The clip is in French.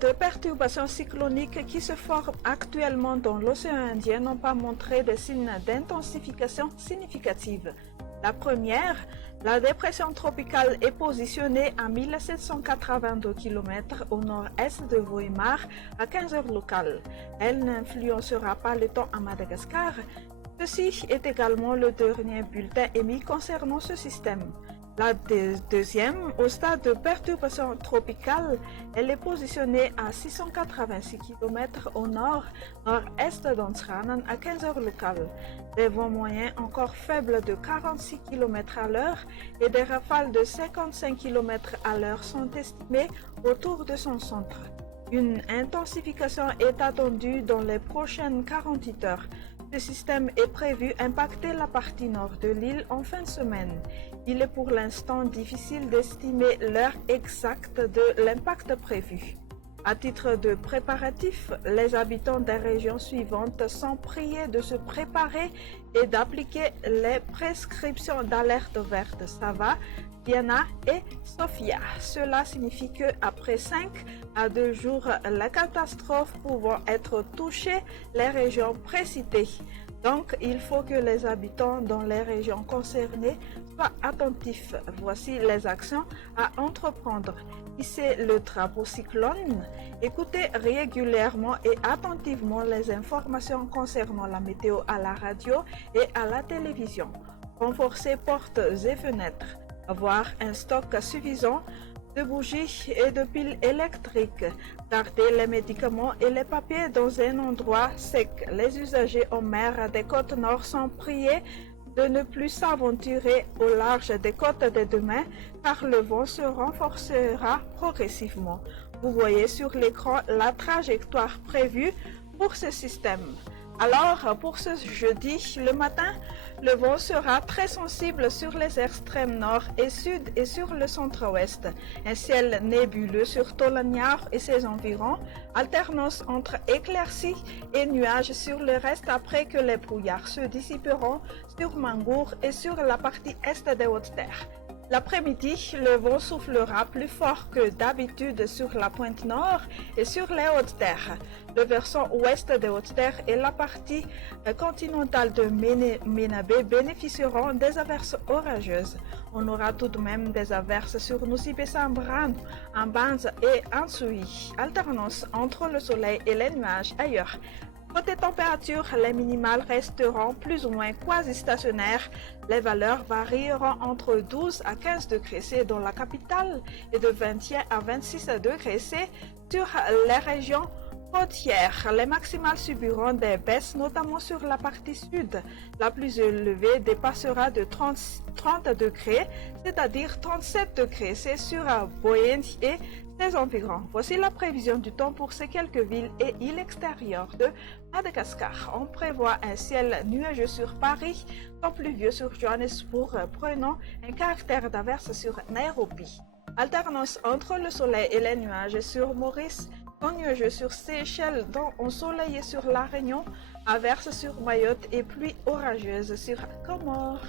de perturbations cycloniques qui se forment actuellement dans l'océan Indien n'ont pas montré de signes d'intensification significative. La première, la dépression tropicale est positionnée à 1782 km au nord-est de Vohemar à 15 heures locales. Elle n'influencera pas le temps à Madagascar. Ceci est également le dernier bulletin émis concernant ce système. La deuxième, au stade de perturbation tropicale, elle est positionnée à 686 km au nord-nord-est d'Ansranan à 15 heures locales. Des vents moyens encore faibles de 46 km à l'heure et des rafales de 55 km à l'heure sont estimés autour de son centre. Une intensification est attendue dans les prochaines 48 heures. Ce système est prévu impacter la partie nord de l'île en fin de semaine. Il est pour l'instant difficile d'estimer l'heure exacte de l'impact prévu. À titre de préparatif, les habitants des régions suivantes sont priés de se préparer et d'appliquer les prescriptions d'alerte verte Sava, Diana et Sofia. Cela signifie qu'après 5 à 2 jours, la catastrophe pouvant être touchée les régions précitées. Donc, il faut que les habitants dans les régions concernées soient attentifs. Voici les actions à entreprendre. Hissez le drapeau cyclone. Écoutez régulièrement et attentivement les informations concernant la météo à la radio et à la télévision. Renforcez portes et fenêtres. Avoir un stock suffisant de bougies et de piles électriques. Gardez les médicaments et les papiers dans un endroit sec. Les usagers en mer des côtes nord sont priés de ne plus s'aventurer au large des côtes de demain car le vent se renforcera progressivement. Vous voyez sur l'écran la trajectoire prévue pour ce système. Alors, pour ce jeudi, le matin, le vent sera très sensible sur les extrêmes nord et sud et sur le centre-ouest. Un ciel nébuleux sur Tolagnar et ses environs, alternance entre éclaircies et nuages sur le reste après que les brouillards se dissiperont sur Mangour et sur la partie est des Hautes-Terres. L'après-midi, le vent soufflera plus fort que d'habitude sur la pointe nord et sur les Hautes-Terres. Le versant ouest des Hautes-Terres et la partie continentale de Ménabé bénéficieront des averses orageuses. On aura tout de même des averses sur Nusipe-Sambran, en Banz et en Soui. Alternance entre le soleil et les nuages ailleurs. Côté température, les minimales resteront plus ou moins quasi-stationnaires. Les valeurs varieront entre 12 à 15 degrés C dans la capitale et de 21 à 26 degrés C sur les régions côtières. Les maximales subiront des baisses, notamment sur la partie sud. La plus élevée dépassera de 30 degrés, c'est-à-dire 37 degrés C sur Boyen et ses environs. Voici la prévision du temps pour ces quelques villes et îles extérieures de Madagascar. On prévoit un ciel nuageux sur Paris, temps pluvieux sur Johannesburg, prenant un caractère d'averse sur Nairobi. Alternance entre le soleil et les nuages sur Maurice, temps nuageux sur Seychelles, temps ensoleillé sur La Réunion, averse sur Mayotte et pluie orageuse sur Comores.